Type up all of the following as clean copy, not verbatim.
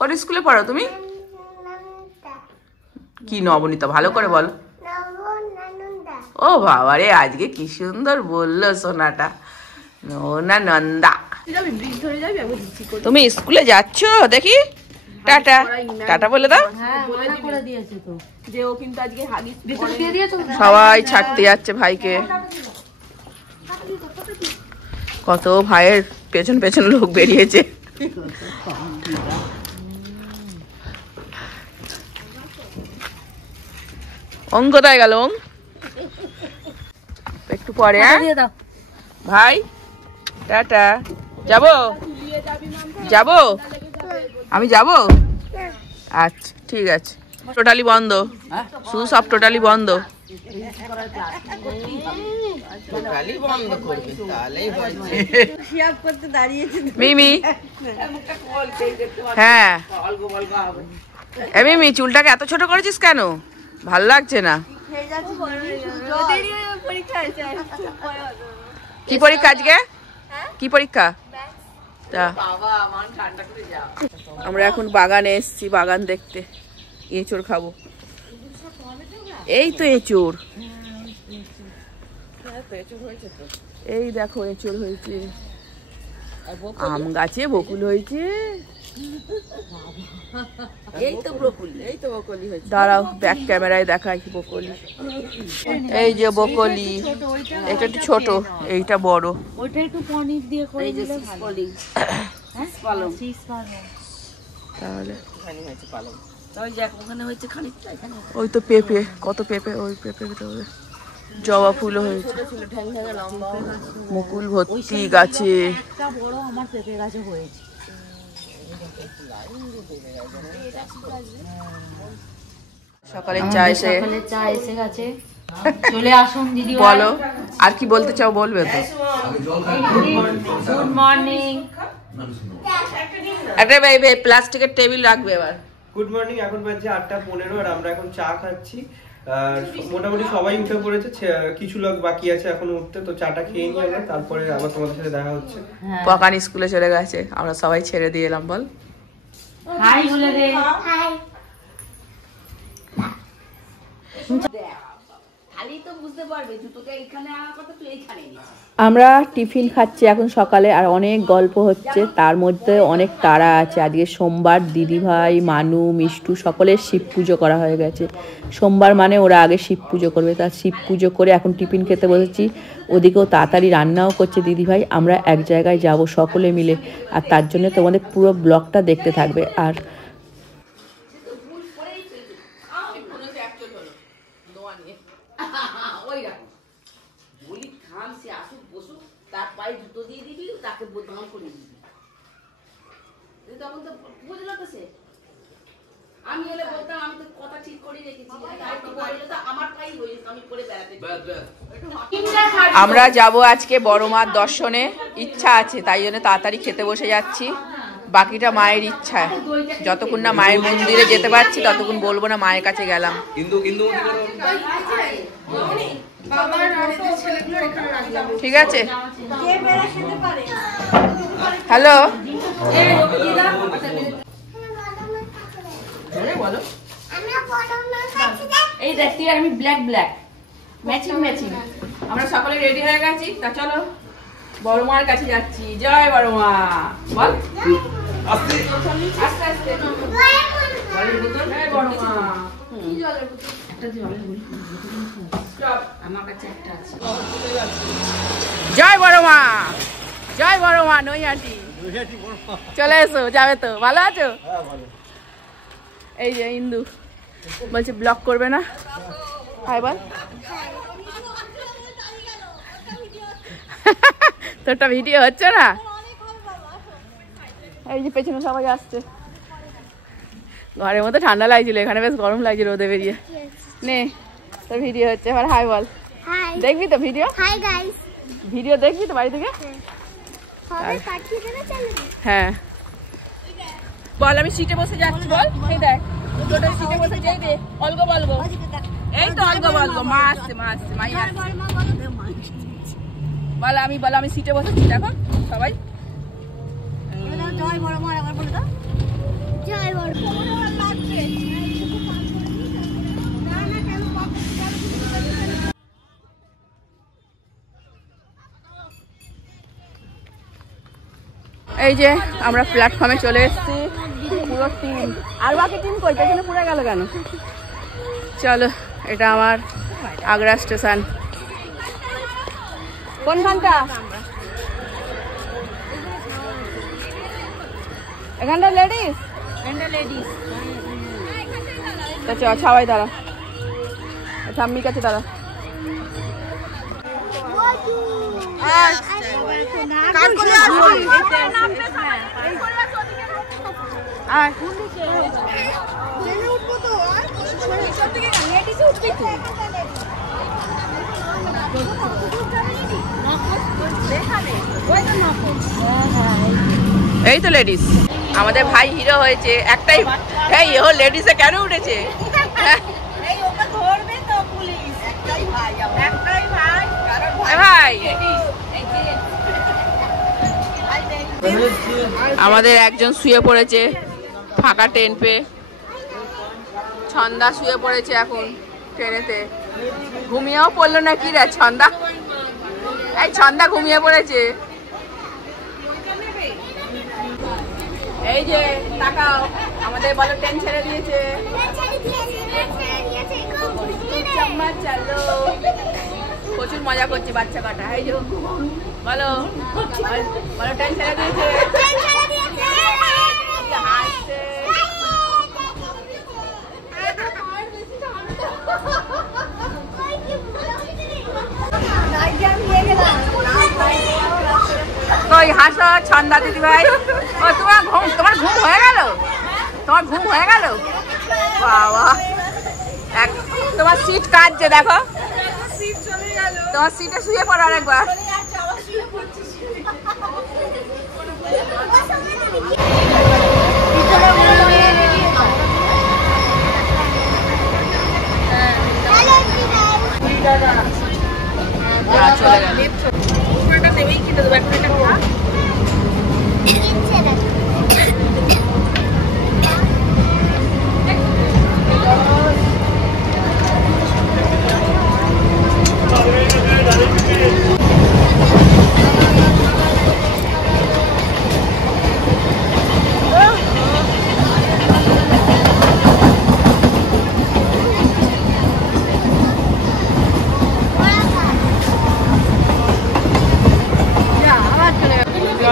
কোন স্কুলে পড়ো তুমি? কি নবনীতা, ভালো করে বল। ও বাবা রে, আজকে কি সুন্দর বললো সোনাটা, না নন্দা। তুমি স্কুলে যাচ্ছ দেখি, টাটা টাটা বলে দাও। সবাই ছাড়তে যাচ্ছে ভাইকে। কত ভাইয়ের পেছন পেছন লোক বেরিয়েছে। অঙ্ক কোথায় গেল? একটু পরে ভাই, টাটা। যাবো যাবো আমি যাবো, আচ্ছা ঠিক আছে। টোটালি বন্ধ, শুধু সব টোটালি বন্ধ। মিমি, হ্যাঁ মিমি, চুলটাকে এত ছোট করেছিস কেন? ভাল লাগছে না। কি পরীক্ষা আজকে? কি পরীক্ষা? আমরা এখন বাগানে এসছি, বাগান দেখতে। এঁচড় খাবো। এই তো এঁচড়, এই দেখো এঁচড় হয়েছে। আম গাছে বকুল হয়েছে। এই তো বকুলি, এই তো বকুলি হয়েছে। দাঁড়াও ব্যাক ক্যামেরায় দেখাই বকুলি। এই যে বকুলি, এটা একটু ছোট, এইটা বড়। ওইটা একটু পনির দিয়ে করে দিলে ভালো। হ্যাঁ পালং, তাহলে ওখানে হয়েছে পালং। ওই যে ওখানে হয়েছে খানিকটা, এখানে ওই তো পেঁপে, কত পেঁপে, ওই পেঁপে ভিতরে জবা ফুলও হয়েছে। মুকুল ভর্তি গাছে। একটা বড় আমার পেঁপে গাছে হয়েছে। সকালে চা এসে গেছে। চলে আসুন দিদি। বলো আর কি বলতে চাও, বলবে তো। Good morning. একটা প্লাস্টিকের টেবিল রাখবে এবার। Good morning. এখন বাজে 8:15 আর আমরা এখন চা খাচ্ছি। আর মোটামুটি সবাই উঠে পড়েছে, কিছু লোক বাকি আছে এখন উঠতে। তো চাটা খেয়ে নিই আমরা, তারপরে আবার তোমাদের সাথে দেখা হচ্ছে। পকান স্কুলে চলে গেছে, আমরা সবাই ছেড়ে দিয়ে এলাম। বল হাই বলে দে। হাই। আমরা টিফিন খাচ্ছি এখন সকালে, আর অনেক গল্প হচ্ছে, তার মধ্যে অনেক তাড়া আছে। আজকে সোমবার, দিদিভাই, মানু, মিষ্টু সকলের শিব পুজো করা হয়ে গেছে। সোমবার মানে ওরা আগে শিব পুজো করবে, তার শিব পুজো করে এখন টিফিন খেতে বসেছি। ওদিকেও তাড়াতাড়ি রান্নাও করছে দিদিভাই। আমরা এক জায়গায় যাব সকলে মিলে, আর তার জন্য তোমাদের পুরো ব্লগটা দেখতে থাকবে। আর আমরা যাব আজকে বড় মার দর্শনে, ইচ্ছা আছে, তাই জন্য তাড়াতাড়ি খেতে বসে যাচ্ছি। বাকিটা মায়ের ইচ্ছা, যতক্ষণ না মায়ের মন্দিরে যেতে পারছি ততক্ষণ বলবো না মায়ের কাছে গেলাম। ঠিক আছে, হ্যালো। এই দেখতে আমি ব্ল্যাক ব্ল্যাক ম্যাচিং ম্যাচিং। আমরা সকলে রেডি হয়ে গেছি, তা চলো বড় মার কাছে যাচ্ছি। জয় বড় মা। বল আস্তে আস্তে আস্তে। জলের বোতল। জয় বড় মা। কি জলের বোতল? একটা জলের বোতল স্টপ, আমার কাছে একটা আছে। জয় বড় মা, জয় বড় মা। নৈহাটি চলে এসো, যাবে তো? ভালো আছো? এই যে ইন্দু বলছে ব্লগ করবে না। হাই বল। তোরটা ভিডিও হচ্ছে না? এই যে পেছনে সবাই আসছে। ঘরের মধ্যে ঠান্ডা লাগছিল, এখানে বেশ গরম লাগছিল রোদে বেরিয়ে। নে তোর ভিডিও হচ্ছে, এবার হাই বল। দেখবি তো ভিডিও? Hi guys. ভিডিও দেখবি তো বাড়ি থেকে? হ্যাঁ বল। আমি সিটে বসে যাচ্ছি। বল এই দেখ টোটো সিটে বসে যেই দে অল্প বলবো এই তো অল্প বলবো মা আসছে মাই আসছে বলো আমি সিটে বসেছি দেখো সবাই জয় বড় মা আবার বলে দাও জয় বড় এই যে আমরা প্ল্যাটফর্মে চলে এসেছি পুরো টিম আর বাকি টিম কই পেছনে পুরো গেল কেন চলো এটা আমার আগ্রা স্টেশন কোনখানটা এখানটা লেডিস আচ্ছা সবাই দাঁড়া ঠাম্মি কাছে দাঁড়া এই তো লেডিস আমাদের ভাই হিরো হয়েছে একটাই এই ও লেডিসে কেন উঠেছে ভাই আমাদের একজন শুয়ে পড়েছে ফাঁকা ট্রেন পেয়ে ছন্দা শুয়ে পড়েছে এখন ট্রেনেতে ঘুমিয়েও পড়লো না কি রে ছন্দা এই ছন্দা ঘুমিয়ে পড়েছে এই যে তাকাও আমাদের বলো ট্রেন ছেড়ে দিয়েছে প্রচুর মজা করছে বাচ্চা কাটা এই যে বলো বলো ট্রেন ছেড়ে দিয়েছে হাসছে কই হাসো ছন্দা দিদি ভাই ও তোমার ঘুম হয়ে গেল বাবা তোমার সিট কাটছে দেখো তোমার সিটে শুয়ে পড়ো আরেকবার চলে গেল নেমেই কিনে দেবো একটা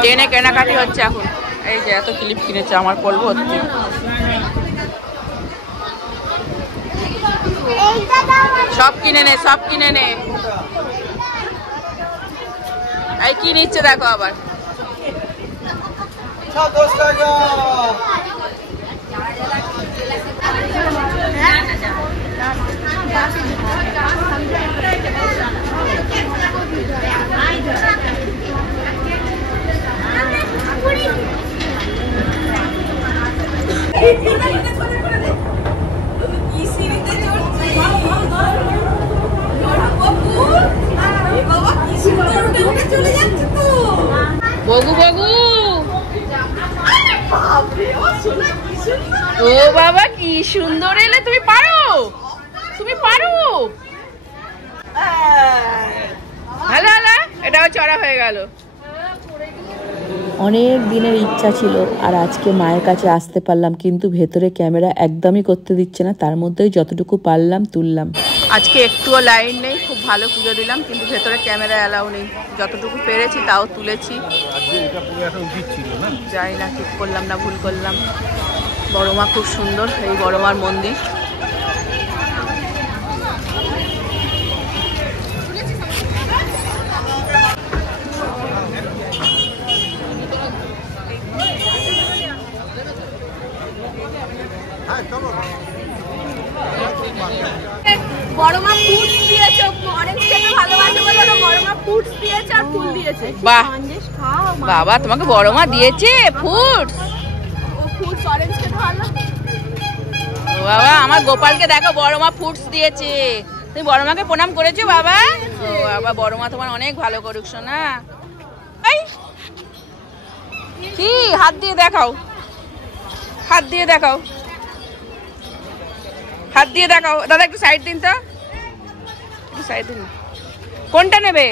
ট্রেনে কেনাকাটি হচ্ছে এখন এই যে এত ক্লিপ কিনেছে আমার পড়বো হচ্ছে সব কিনে নে এই কি নিচ্ছে দেখো আবার বগু ও বাবা কি সুন্দর এলে তুমি পারো ভালো এটাও চড়া হয়ে গেল অনেক দিনের ইচ্ছা ছিল আর আজকে মায়ের কাছে আসতে পারলাম কিন্তু ভেতরে ক্যামেরা একদমই করতে দিচ্ছে না তার মধ্যেই যতটুকু পারলাম তুললাম আজকে একটুও লাইন নেই খুব ভালো পুজো দিলাম কিন্তু ভেতরে ক্যামেরা অ্যালাউ নেই যতটুকু পেরেছি তাও তুলেছি যাই না ঠিক করলাম না ভুল করলাম বড় মা খুব সুন্দর এই বড় মার মন্দির বড়মা ফুড দিয়েছে অরেঞ্জ খেতে ভালোবাসে বলে বড়মা ফুড দিয়েছে আর ফুল দিয়েছে বাহ বাবা তোমাকে বড় মা দিয়েছে ফুড ও ফুড অরেঞ্জ খেতে ভালো বাবা আমার গোপালকে দেখো বড় মা ফুডস দিয়েছে। তুমি বড় মাকে প্রণাম করেছো বাবা? ও বাবা বড় মা তোমার অনেক ভালো করুক সোনা। এই কি হাত দিয়ে দেখাও, হাত দিয়ে দেখাও, হাত দিয়ে দেখাও। দাদা একটু সাইড দিন তো, একটু সাইড দিন। কোনটা নেবে?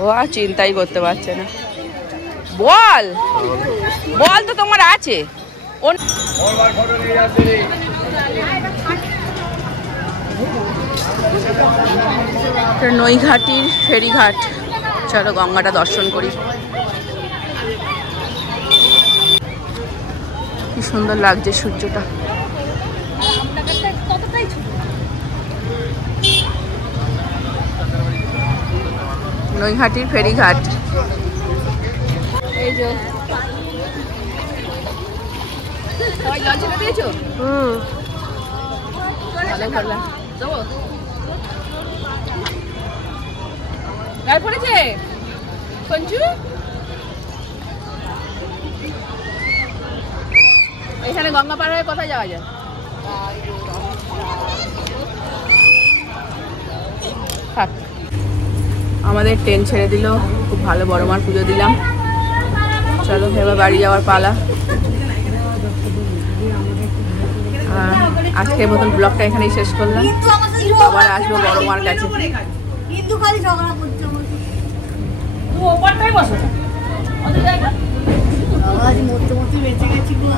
ও আর চিন্তাই করতে পারছে না। বল বল তো তোমার আছে। নৈঘাটির ফেরিঘাট, চলো গঙ্গাটা দর্শন করি। কি সুন্দর লাগছে সূর্যটা। নৈঘাটির ফেরিঘাট। এই যে সবাই জল ছেড়ে দিয়েছো? ভালো করলাম। দেবো গায়ে পড়েছে পঞ্চু। এখানে গঙ্গা পার হয়ে কোথায় যাওয়া যায়? আমাদের ট্রেন ছেড়ে দিল, খুব ভালো বড় মার পুজো দিলাম। চলো এবার বাড়ি যাওয়ার পালা। আজকের মতন ব্লগটা এখানেই শেষ করলাম, আবার আসবো বড় মার কাছে। কিন্তু খালি ঝগড়া করছে আমার। মরতে মরতে বেঁচে গেছি গো।